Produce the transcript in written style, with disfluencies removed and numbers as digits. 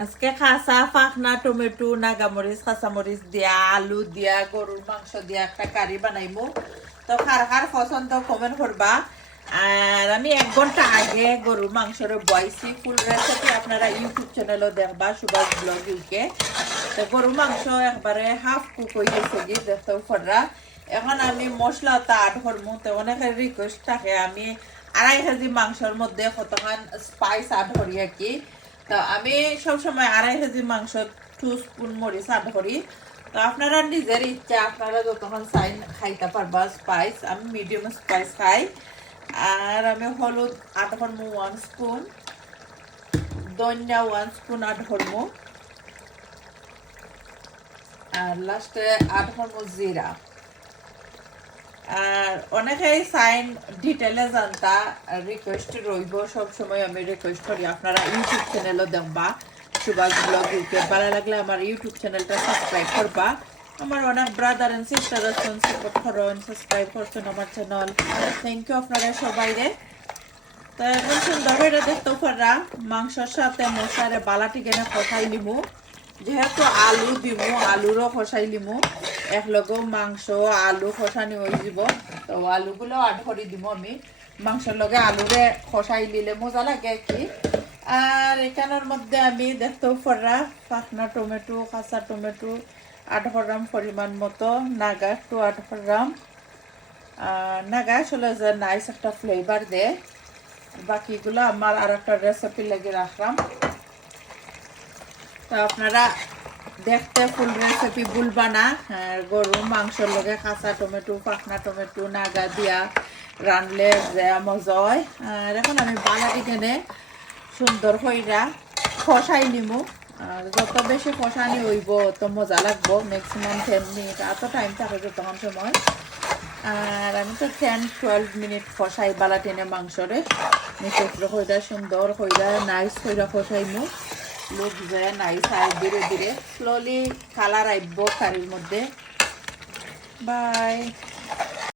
আজকে খাসা ফাখনা টমেটো নাগামরিচ কাঁচামরিচ দিয়া আলু দিয়া গরুর মাংস দিয়া একটা কারি বানাইমু। তো কার কার পছন্দ কমেন্ট করবা। আর আমি 1 ঘন্টা আগে গরুর মাংসের বয়সি ফুল রেসিপি আপনারা ইউটিউব চ্যানেলও দেখবা, সুভাষ ব্লগ ইউকে। তো গরুর মাংস একবারে হাফ কুক হয়ে গেছে কি দেখতেও ফররা। এখন আমি মশলা আট করমু। তো অনেকের রিকোয়েস্ট থাকে আমি 2.5 কেজি মাংসের মধ্যে কতখান স্পাইস আড করি আর কি। তো আমি সবসময় 2.5 কেজি মাংস 2 স্পুন মরিচ আড করি। তো আপনারা নিজের ইচ্ছা, আপনারা যতক্ষণ চাই খাইতে পারবা স্পাইস। আমি মিডিয়াম স্পাইস খাই। আর আমি হলুদ আড করমু 1 স্পুন, ধনিয়া 1 স্পুন আড করমু, আর লাস্টে আড করমু জিরা। আর অনেকেই সাইন ডিটেলে জানতা রিকোয়েস্ট রইব, সবসময় আমি রিকোয়েস্ট করি আপনারা ইউটিউব চ্যানেলও দেখবা, সুভাষ ব্লগ ইউকে। ভালো লাগলে আমার ইউটিউব চ্যানেলটা সাবস্ক্রাইব করবা। আমার অনেক ব্রাদার এন্ড সিস্টার সাপোর্ট করেন, সাবস্ক্রাইব করছেন আমার চ্যানেল। থ্যাংক ইউ আপনারা সবাই রে। তো এখন সুন্দর হয়ে দেখতেও পারা মাংসর সাথে মশলারে বালাটি কেনে কষাই লিমু। যেহেতু আলু দিমু, আলুরও খসাই লিমু। একলগেও মাংস আলু খসানি হয়ে যাব। তো আলুগুলো আড করে দিব আমি। মাংসের লগে আলুরে খসাই লিলে মজা লাগে আর কি। আর এখানের মধ্যে আমি দেখতেও পারা পাখনা টমেটো, কাঁচা টমেটো আড করলাম পরিমাণ মতো, নাগা একটু আড করলাম। নাগা আসলে যে নাইস একটা ফ্লেভার দেয়। বাকিগুলো আমার আর একটা রেসিপি লাগে রাখলাম। তো আপনারা দেখতে ফুল রেসিপি ভুলবা না। গরু মাংসর লগে কাঁচা টমেটো, পাখনা টমেটো, নাগা দিয়া রানলে যে মজা হয়। আর এখন আমি বালাটি কেনে সুন্দর হইরা খসাই নিমু। আর যত বেশি খসানি হইব তো মজা লাগবো। ম্যাক্সিমাম 10 মিনিট এত টাইম থাকে যতক্ষণ সময়। আর আমি তো 10-12 মিনিট খসাই বালা টেনে মাংসরে মিশে হইরা সুন্দর হইরা নাইস হইরা খসাইমু। লোক যায় নাইস আর ধীরে ধীরে স্লোলি কালার আইব কারির মধ্যে। বাই।